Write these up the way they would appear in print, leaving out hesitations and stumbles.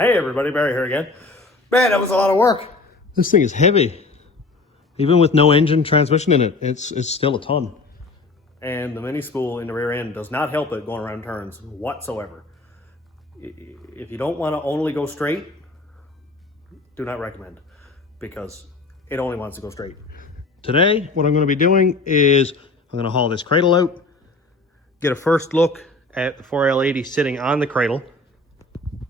Hey everybody, Barry here again. Man, that was a lot of work. This thing is heavy. Even with no engine transmission in it, it's still a ton. And the mini spool in the rear end does not help it going around turns whatsoever. If you don't want to only go straight, do not recommend, because it only wants to go straight. Today, what I'm going to be doing is I'm going to haul this cradle out, get a first look at the 4L80 sitting on the cradle.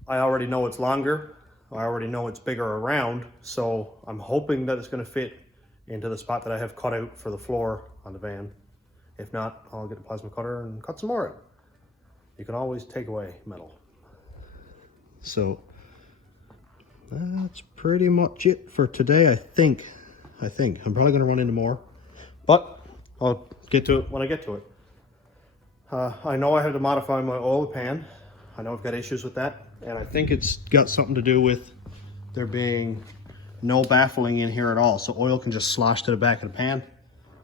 I already know it's longer. I already know it's bigger around, so I'm hoping that it's going to fit into the spot that I have cut out for the floor on the van. If not, I'll get a plasma cutter and cut some more out. You can always take away metal. So that's pretty much it for today, I think. I'm probably going to run into more, but I'll get to it when I get to it. I know I have to modify my oil pan. I know I've got issues with that, and I think it's got something to do with there being no baffling in here at all, so oil can just slosh to the back of the pan.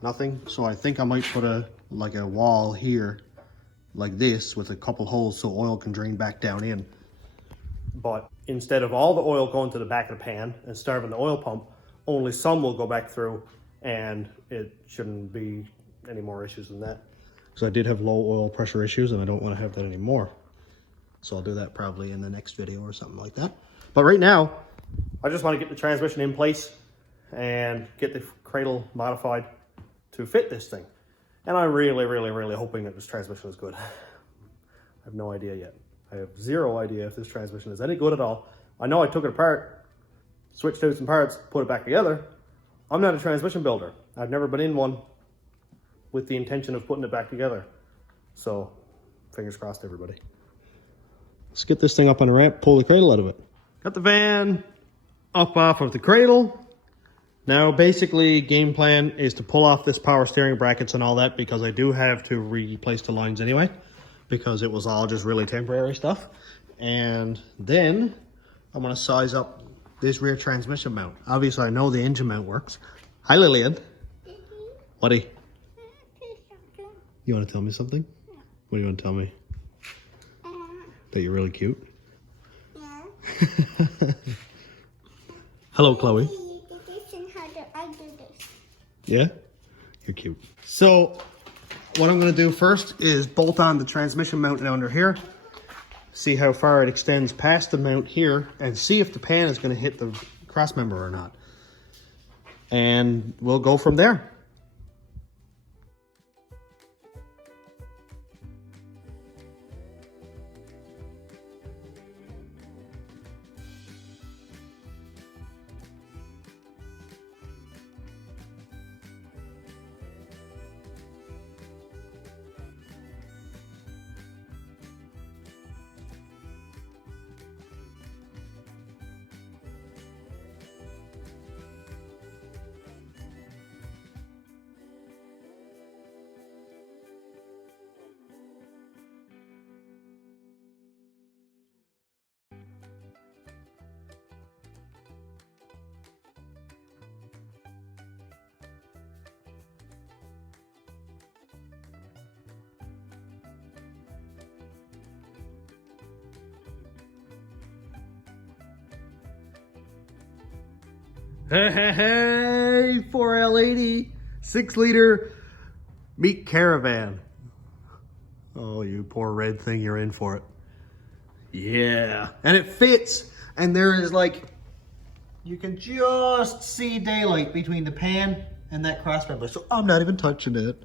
Nothing. So I think I might put a wall here like this with a couple holes so oil can drain back down in. But instead of all the oil going to the back of the pan and starving the oil pump, only some will go back through, and it shouldn't be any more issues than that. Because I did have low oil pressure issues and I don't want to have that anymore. So I'll do that probably in the next video or something like that. But right now, I just want to get the transmission in place and get the cradle modified to fit this thing. And I'm really hoping that this transmission is good. I have no idea yet. I have zero idea if this transmission is any good at all. I know I took it apart, switched out some parts, put it back together. I'm not a transmission builder. I've never been in one with the intention of putting it back together. So, fingers crossed, everybody. Let's get this thing up on a ramp, pull the cradle out of it. Got the van up off of the cradle. Now, basically, game plan is to pull off this power steering brackets and all that, because I do have to replace the lines anyway, because it was all just really temporary stuff. And then I'm gonna size up this rear transmission mount. Obviously, I know the engine mount works. Hi, Lillian. Whatty? You want to tell me something? What do you want to tell me? That you're really cute? Yeah. Hello, Chloe. Yeah? You're cute. So, what I'm going to do first is bolt on the transmission mount under here. See how far it extends past the mount here, and see if the pan is going to hit the cross member or not. And we'll go from there. Hey, 4L80, 6-liter meat caravan. Oh, you poor red thing, you're in for it. Yeah, and it fits. And there is you can just see daylight between the pan and that cross member. So I'm not even touching it.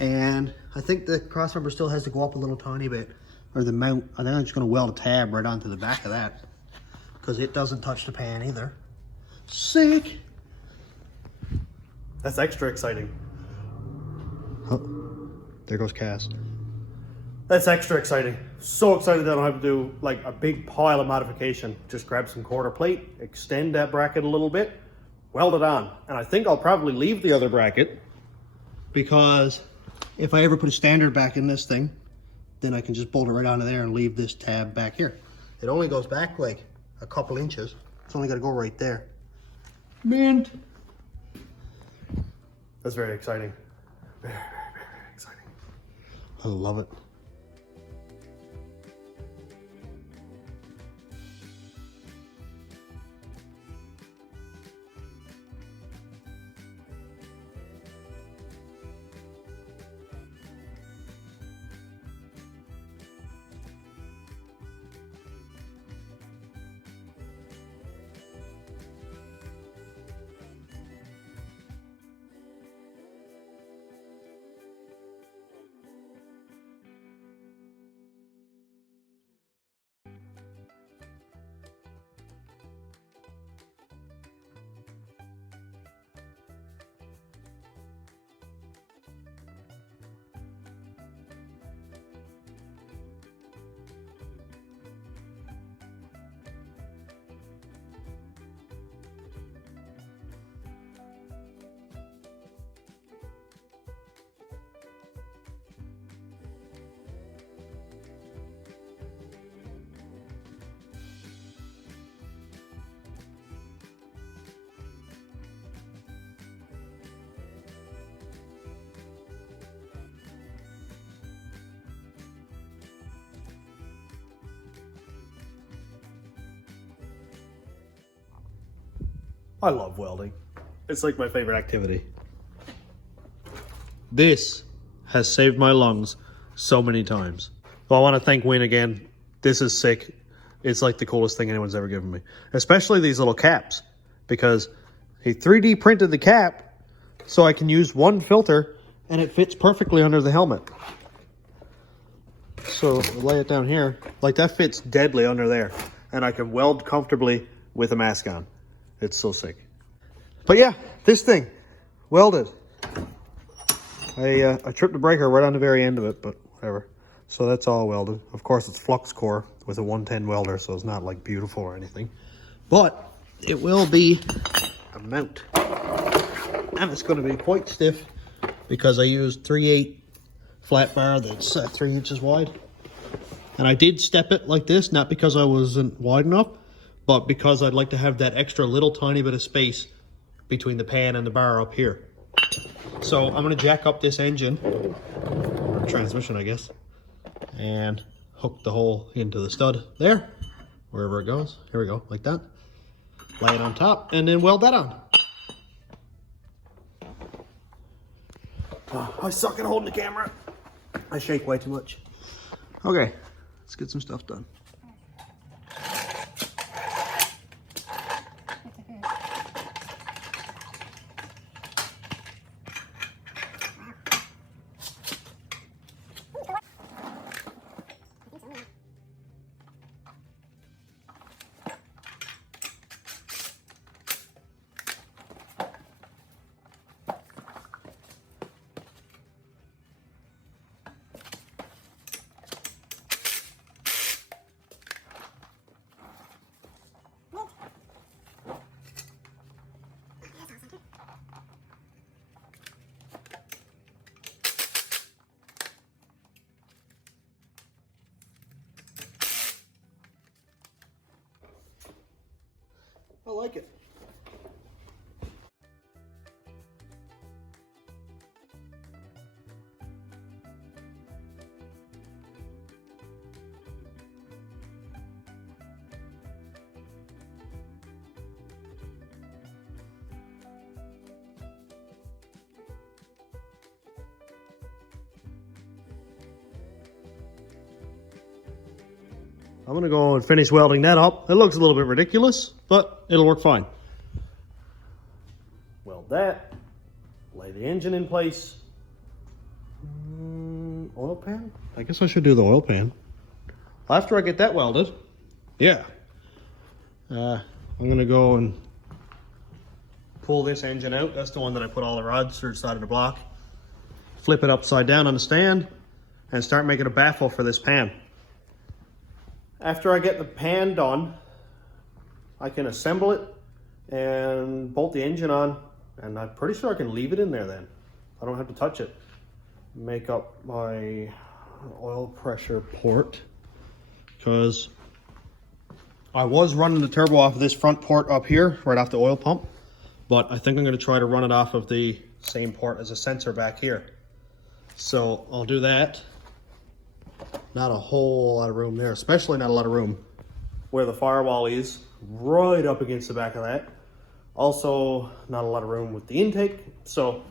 And I think the cross member still has to go up a little tiny bit. Or the mount, I think I'm just gonna weld a tab right onto the back of that, because it doesn't touch the pan either. Sick. That's extra exciting. Oh, there goes Cass. That's extra exciting. So excited that I don't have to do a big pile of modification. Just grab some quarter plate, extend that bracket a little bit, weld it on. And I think I'll probably leave the other bracket, because if I ever put a standard back in this thing, then I can just bolt it right onto there and leave this tab back here. It only goes back a couple inches. It's only got to go right there. Mint. That's very exciting. Very exciting. I love it. I love welding. It's like my favorite activity. This has saved my lungs so many times. So I want to thank Win again. This is sick. It's like the coolest thing anyone's ever given me. Especially these little caps, because he 3D printed the cap so I can use one filter and it fits perfectly under the helmet. So lay it down here. Like that fits deadly under there. And I can weld comfortably with a mask on. It's so sick. But yeah, this thing, welded. I tripped the breaker right on the very end of it, but whatever. So that's all welded. Of course, it's flux core with a 110 welder, so it's not like beautiful or anything. But it will be a mount. And it's going to be quite stiff because I used 3/8 flat bar that's 3 inches wide. And I did step it like this, not because I wasn't wide enough, but because I'd like to have that extra little tiny bit of space between the pan and the bar up here. So I'm going to jack up this engine, or transmission I guess, and hook the hole into the stud there, wherever it goes. Here we go, like that. Lay it on top and then weld that on. Oh, I suck at holding the camera. I shake way too much. Okay, let's get some stuff done. I like it. I'm going to go and finish welding that up. It looks a little bit ridiculous, but it'll work fine. Weld that. Lay the engine in place. Oil pan? I guess I should do the oil pan. After I get that welded, yeah. I'm going to go and pull this engine out. That's the one that I put all the rods through the side of the block. Flip it upside down on the stand and start making a baffle for this pan. After I get the pan done, I can assemble it and bolt the engine on, and I'm pretty sure I can leave it in there then. I don't have to touch it. Make up my oil pressure port, because I was running the turbo off of this front port up here, right off the oil pump, but I think I'm going to try to run it off of the same port as a sensor back here. So I'll do that. Not a whole lot of room there, especially not a lot of room where the firewall is, right up against the back of that. Also, not a lot of room with the intake, so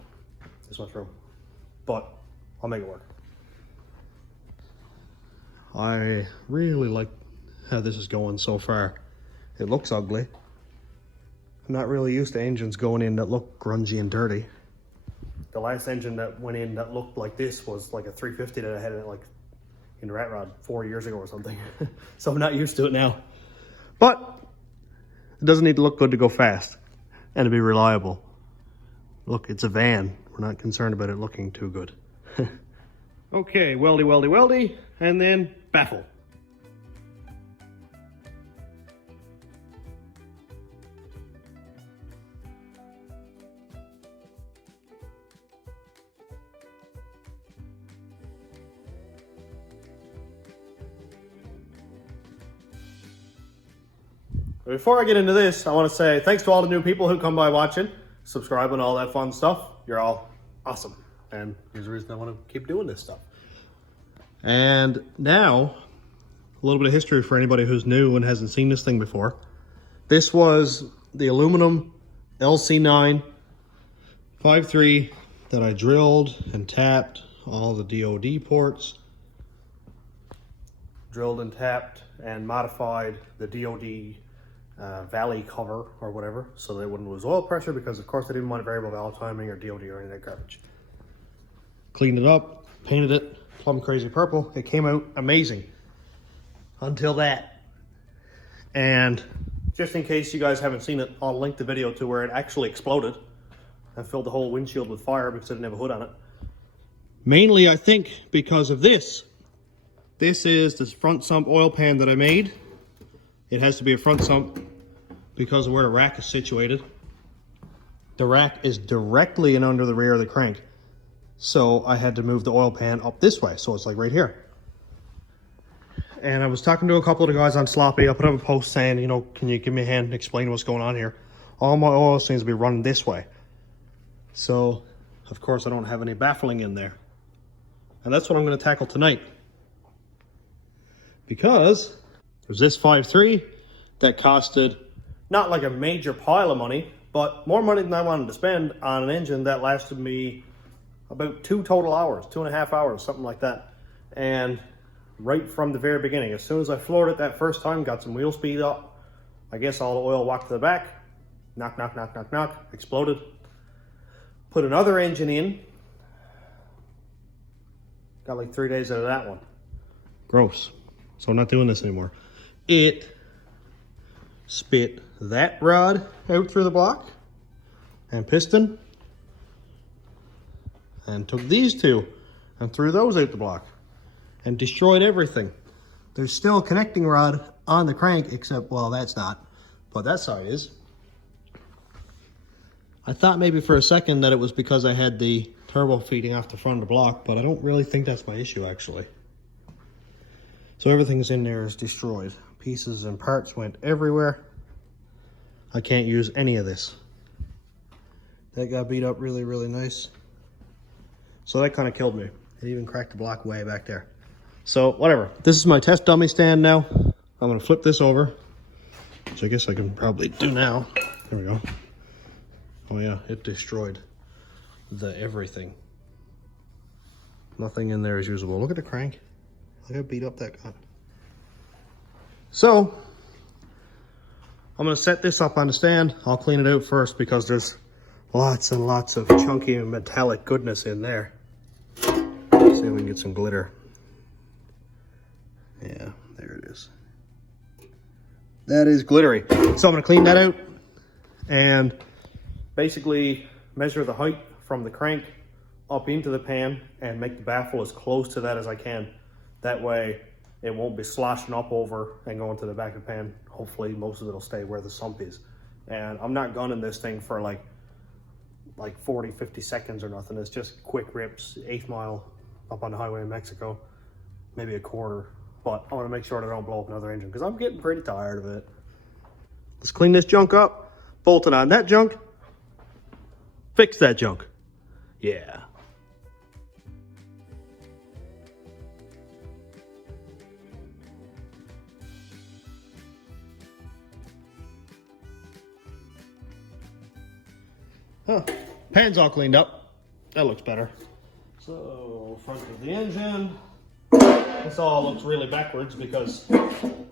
this much room, but I'll make it work. I really like how this is going so far. It looks ugly. I'm not really used to engines going in that look grungy and dirty. The last engine that went in that looked like this was like a 350 that I had like in Rat Rod 4 years ago or something. So I'm not used to it now. But it doesn't need to look good to go fast and to be reliable. Look, it's a van. We're not concerned about it looking too good. Okay, weldy, weldy, weldy, and then baffle. Before I get into this, I want to say thanks to all the new people who come by watching, subscribing, all that fun stuff. You're all awesome. And here's the reason I want to keep doing this stuff. And now, a little bit of history for anybody who's new and hasn't seen this thing before. This was the aluminum LC9 5.3 that I drilled and tapped all the DOD ports. Drilled and tapped and modified the DOD valley cover or whatever so they wouldn't lose oil pressure, because of course they didn't want variable valve timing or DOD or any of that garbage. Cleaned it up, painted it plum crazy purple. It came out amazing until that. And just in case you guys haven't seen it, I'll link the video to where it actually exploded and filled the whole windshield with fire because it didn't have a hood on it. Mainly, I think, because of this. This is the front sump oil pan that I made. It has to be a front sump because of where the rack is situated. The rack is directly in under the rear of the crank. So I had to move the oil pan up this way. So it's like right here. And I was talking to a couple of the guys on Sloppy. I put up a post saying, you know, can you give me a hand and explain what's going on here? All my oil seems to be running this way. So, of course, I don't have any baffling in there. And that's what I'm going to tackle tonight. Because there's this 5.3 that costed not like a major pile of money, but more money than I wanted to spend on an engine that lasted me about 2 total hours, 2.5 hours, something like that. And right from the very beginning, as soon as I floored it that first time, got some wheel speed up, I guess all the oil walked to the back, knock, knock, knock, knock, knock, exploded. Put another engine in, got like 3 days out of that one. Gross. So I'm not doing this anymore. It spit that rod out through the block and piston, and took these two and threw those out the block and destroyed everything. There's still a connecting rod on the crank, except, well, that's not, but that side is. I thought maybe for a second that it was because I had the turbo feeding off the front of the block, but I don't really think that's my issue, actually. So everything's in there is destroyed. Pieces and parts went everywhere. I can't use any of this. That got beat up really, really nice. So that kind of killed me. It even cracked the block way back there. So whatever. This is my test dummy stand now. I'm going to flip this over, which I guess I can probably do now. There we go. Oh yeah, it destroyed the everything. Nothing in there is usable. Look at the crank. Look how beat up that got. So I'm going to set this up on the stand. I'll clean it out first because there's lots and lots of chunky and metallic goodness in there. Let's see if we can get some glitter. Yeah, there it is. That is glittery. So I'm going to clean that out and basically measure the height from the crank up into the pan and make the baffle as close to that as I can. That way it won't be sloshing up over and going to the back of the pan. Hopefully most of it will stay where the sump is. And I'm not gunning this thing for like 40, 50 seconds or nothing. It's just quick rips, 1/8 mile up on the highway in Mexico, maybe a quarter. But I want to make sure that I don't blow up another engine because I'm getting pretty tired of it. Let's clean this junk up, bolt it on that junk, fix that junk. Yeah. Huh. Pan's all cleaned up. That looks better. So, front of the engine. This all looks really backwards because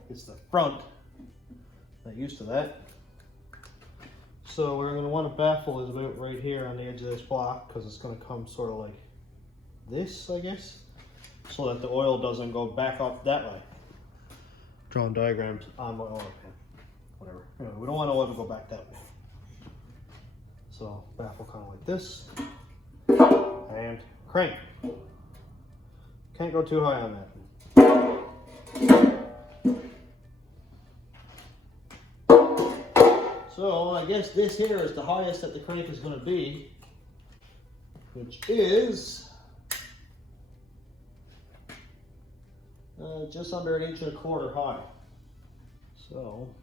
it's the front. Not used to that. So we're going to want to baffle is about right here on the edge of this block because it's going to come sort of like this, I guess, so that the oil doesn't go back up that way. Drawing diagrams on my oil pan. Whatever. Anyway, we don't want oil to go back that way. So baffle kind of like this, and crank. Can't go too high on that. So I guess this here is the highest that the crank is going to be, which is just under 1.25 inches high. So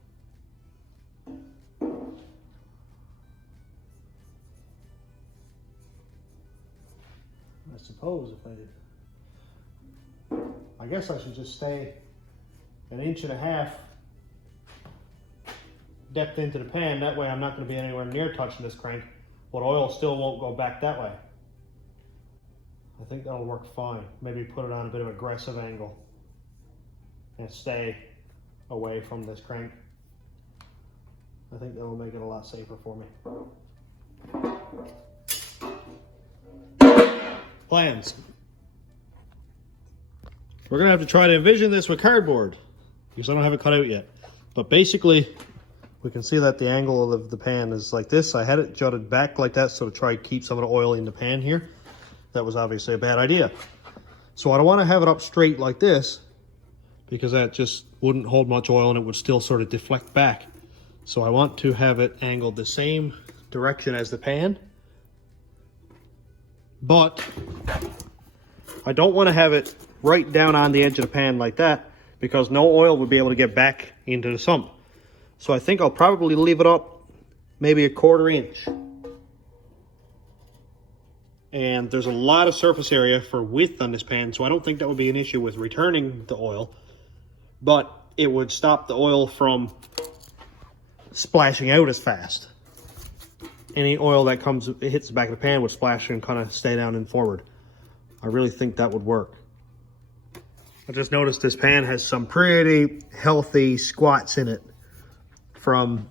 I suppose if I guess I should just stay 1.5 inches depth into the pan. That way I'm not going to be anywhere near touching this crank, but oil still won't go back that way. I think that'll work fine. Maybe put it on a bit of aggressive angle and stay away from this crank. I think that'll make it a lot safer for me. Plans. We're gonna have to try to envision this with cardboard because I don't have it cut out yet. But basically, we can see that the angle of the pan is like this. I had it jutted back like that so to try to keep some of the oil in the pan here. That was obviously a bad idea. So I don't want to have it up straight like this because that just wouldn't hold much oil and it would still sort of deflect back. So I want to have it angled the same direction as the pan, but I don't want to have it right down on the edge of the pan like that because no oil would be able to get back into the sump. So I think I'll probably leave it up maybe a 1/4 inch. And there's a lot of surface area for width on this pan, so I don't think that would be an issue with returning the oil, but it would stop the oil from splashing out as fast. Any oil that hits the back of the pan would splash and kind of stay down and forward. I really think that would work. I just noticed this pan has some pretty healthy squats in it from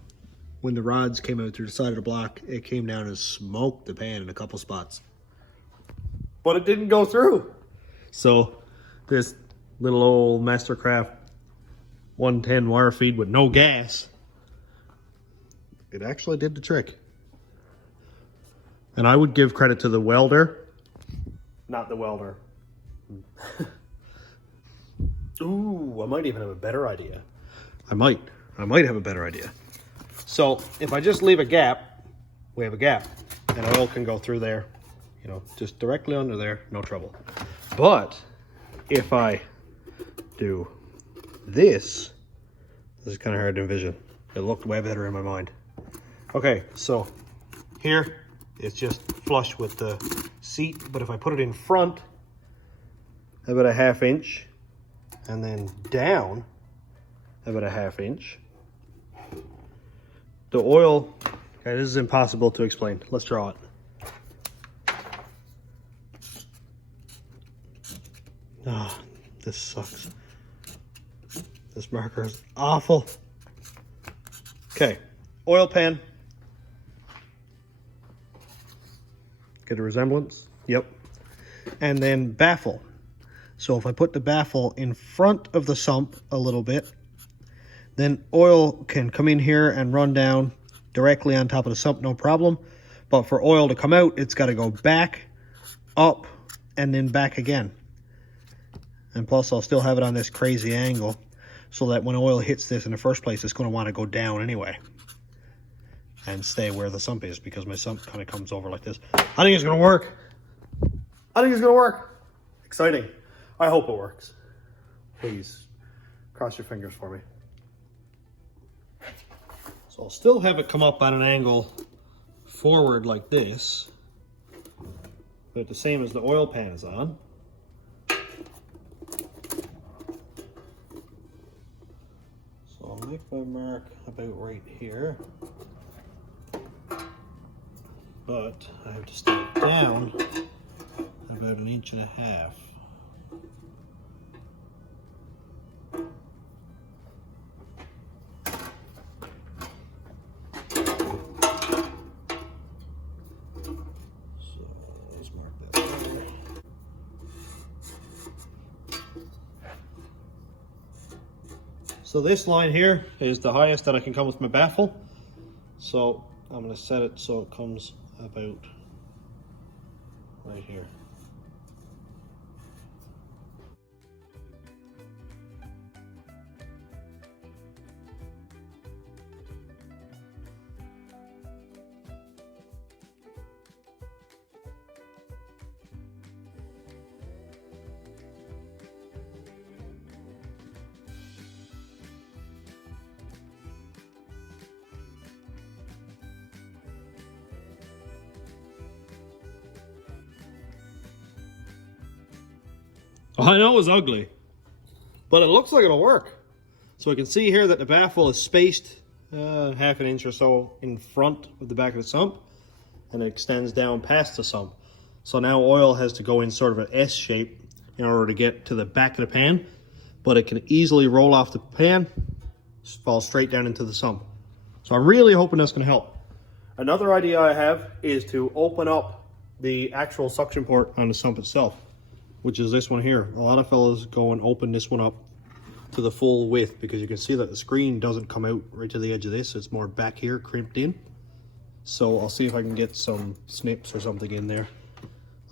when the rods came out through the side of the block. It came down and smoked the pan in a couple spots. But it didn't go through. So this little old Mastercraft 110 wire feed with no gas, it actually did the trick. And I would give credit to the welder, not the welder. Ooh, I might even have a better idea. I might have a better idea. So if I just leave a gap, we have a gap and oil can go through there. You know, just directly under there, no trouble. But if I do this is kind of hard to envision. It looked way better in my mind. Okay, so here it's just flush with the seat, but if I put it in front about a 1/2 inch and then down about a 1/2 inch, the oil, okay, this is impossible to explain. Let's draw it. Oh, this sucks. This marker is awful. Okay, oil pan. Get a resemblance? Yep. And then baffle. So if I put the baffle in front of the sump a little bit, then oil can come in here and run down directly on top of the sump, no problem. But for oil to come out, it's got to go back, up, and then back again. And plus I'll still have it on this crazy angle so that when oil hits this in the first place, it's going to want to go down anyway and stay where the sump is because my sump kind of comes over like this. I think it's going to work. I think it's going to work. Exciting. I hope it works. Please cross your fingers for me. So I'll still have it come up on an angle forward like this, but the same as the oil pan is on. So I'll make my mark about right here, but I have to stay it down about 1.5 inches. So this line here is the highest that I can come with my baffle. So I'm going to set it so it comes about right here. I know it was ugly, but it looks like it'll work. So I can see here that the baffle is spaced half an inch or so in front of the back of the sump, and it extends down past the sump. So now oil has to go in sort of an S shape in order to get to the back of the pan, but it can easily roll off the pan, fall straight down into the sump. So I'm really hoping that's going to help. Another idea I have is to open up the actual suction port on the sump itself, which is this one here. A lot of fellas go and open this one up to the full width, because you can see that the screen doesn't come out right to the edge of this. It's more back here, crimped in. So I'll see if I can get some snips or something in there.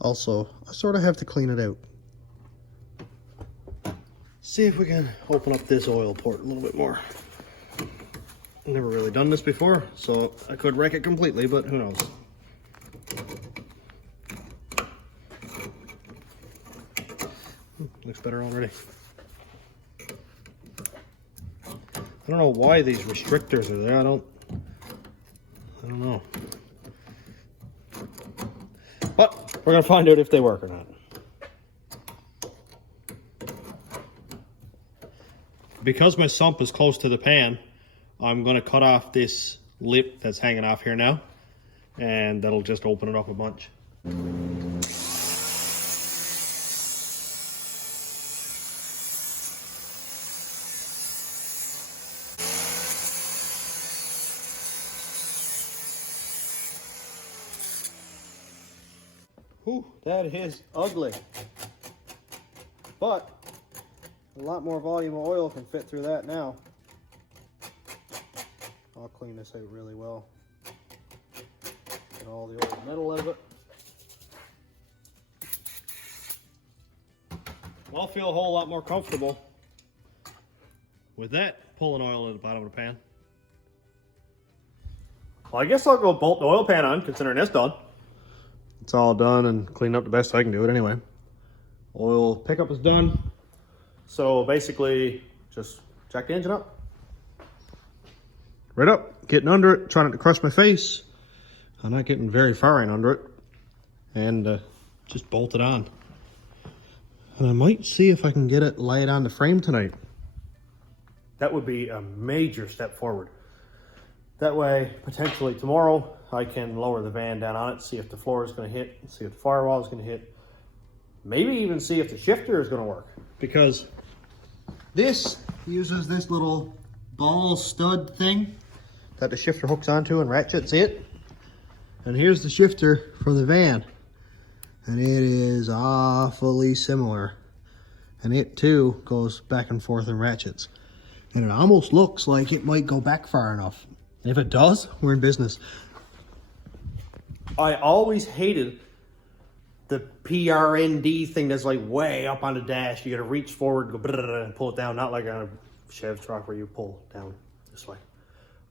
Also, I sort of have to clean it out. See if we can open up this oil port a little bit more. Never really done this before, so I could wreck it completely, but who knows. Looks better already. I don't know why these restrictors are there. I don't know. But we're gonna find out if they work or not. Because my sump is close to the pan, I'm gonna cut off this lip that's hanging off here now, and that'll just open it up a bunch. Whew, that is ugly. But a lot more volume of oil can fit through that now. I'll clean this out really well. Get all the old metal out of it. I'll feel a whole lot more comfortable with that pulling oil at the bottom of the pan. Well, I guess I'll go bolt the oil pan on, considering it's done. It's all done and cleaned up the best I can do it anyway. Oil pickup is done. So basically, just jack the engine up. Right up, getting under it, trying not to crush my face. I'm not getting very far in under it. And just bolt it on. And I might see if I can get it laid on the frame tonight. That would be a major step forward. That way, potentially tomorrow, I can lower the van down on it, see if the floor is going to hit, see if the firewall is going to hit. Maybe even see if the shifter is going to work. Because this uses this little ball stud thing that the shifter hooks onto and ratchets it. And here's the shifter for the van. And it is awfully similar. And it too goes back and forth and ratchets. And it almost looks like it might go back far enough. And if it does, we're in business. I always hated the PRND thing that's like way up on the dash. You gotta reach forward, go and pull it down, not like on a Chev truck where you pull down this way.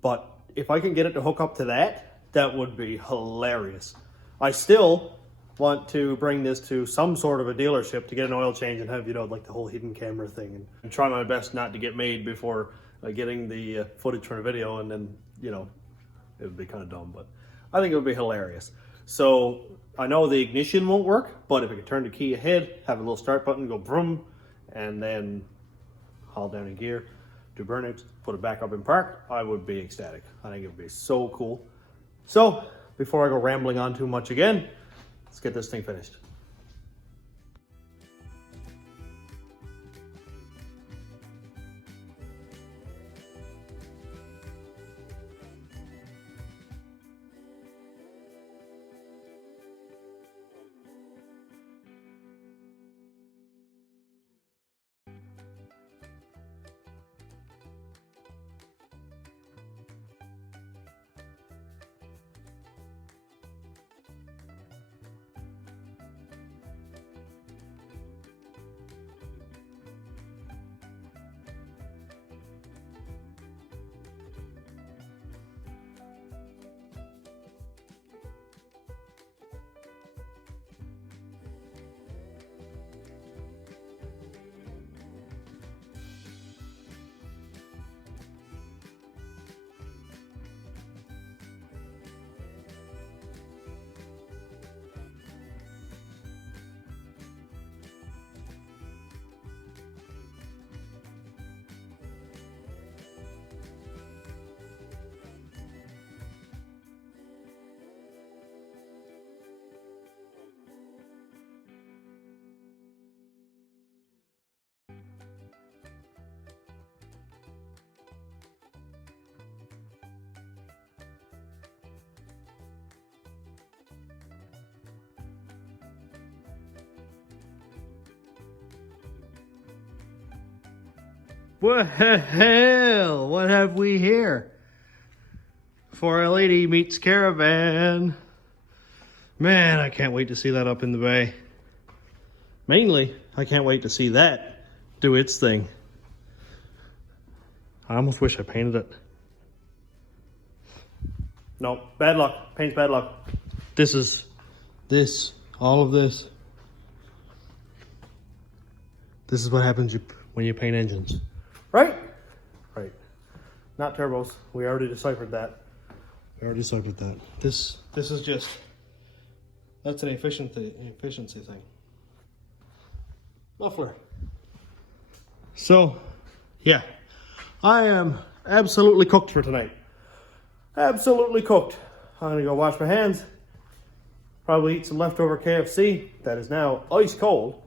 But if I can get it to hook up to that, that would be hilarious. I still want to bring this to some sort of a dealership to get an oil change and have, you know, like the whole hidden camera thing, and try my best not to get made before getting the footage from the video, and then, you know, it would be kind of dumb, but I think it would be hilarious. So I know the ignition won't work, but if I could turn the key ahead, have a little start button, go vroom, and then haul down in gear, do burnouts, put it back up in park, I would be ecstatic. I think it would be so cool. So before I go rambling on too much again, let's get this thing finished. What the hell? What have we here? 4L80 meets Caravan. Man, I can't wait to see that up in the bay. Mainly, I can't wait to see that do its thing. I almost wish I painted it. No, bad luck. Paint's bad luck. All of this. This is what happens when you paint engines. Right? Right. Not turbos. We already deciphered that. This is just, that's an efficiency thing. Muffler. So, yeah. I am absolutely cooked for tonight. Absolutely cooked. I'm gonna go wash my hands. Probably eat some leftover KFC that is now ice cold.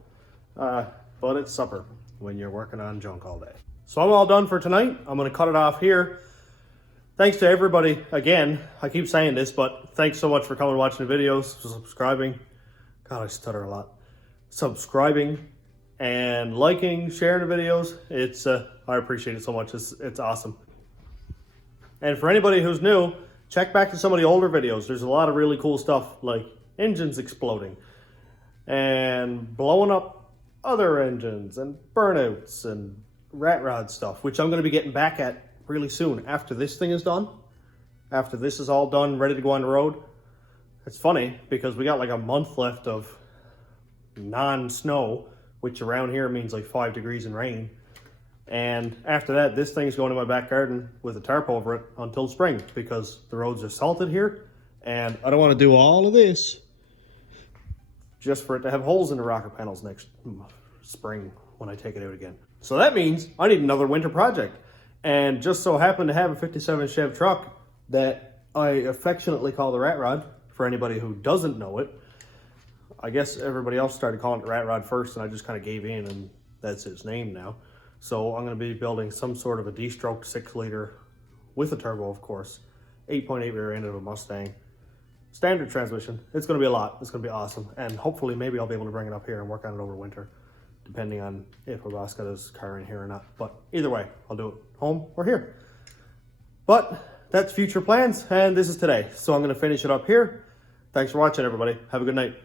But it's supper when you're working on junk all day. So I'm all done for tonight. I'm gonna cut it off here. Thanks to everybody again. I keep saying this, but thanks so much for coming and watching the videos, subscribing. God, I stutter a lot. Subscribing and liking, sharing the videos. It's I appreciate it so much. It's awesome. And for anybody who's new, check back to some of the older videos. There's a lot of really cool stuff like engines exploding and blowing up other engines and burnouts and rat rod stuff, which I'm going to be getting back at really soon after this thing is done. After this is all done, ready to go on the road. It's funny because we got like a month left of non-snow, which around here means like 5 degrees and rain. And after that, this thing's going in my back garden with a tarp over it until spring because the roads are salted here. And I don't want to do all of this just for it to have holes in the rocker panels next spring when I take it out again. So that means I need another winter project. And just so happen to have a 57 Chev truck that I affectionately call the Rat Rod, for anybody who doesn't know it. I guess everybody else started calling it Rat Rod first and I just kind of gave in and that's its name now. So I'm going to be building some sort of a D-stroke 6-liter with a turbo, of course, 8.8 rear end of a Mustang, standard transmission. It's going to be a lot. It's going to be awesome. And hopefully maybe I'll be able to bring it up here and work on it over winter, depending on if my boss got his car in here or not. But either way, I'll do it home or here. But that's future plans, and this is today. So I'm going to finish it up here. Thanks for watching, everybody. Have a good night.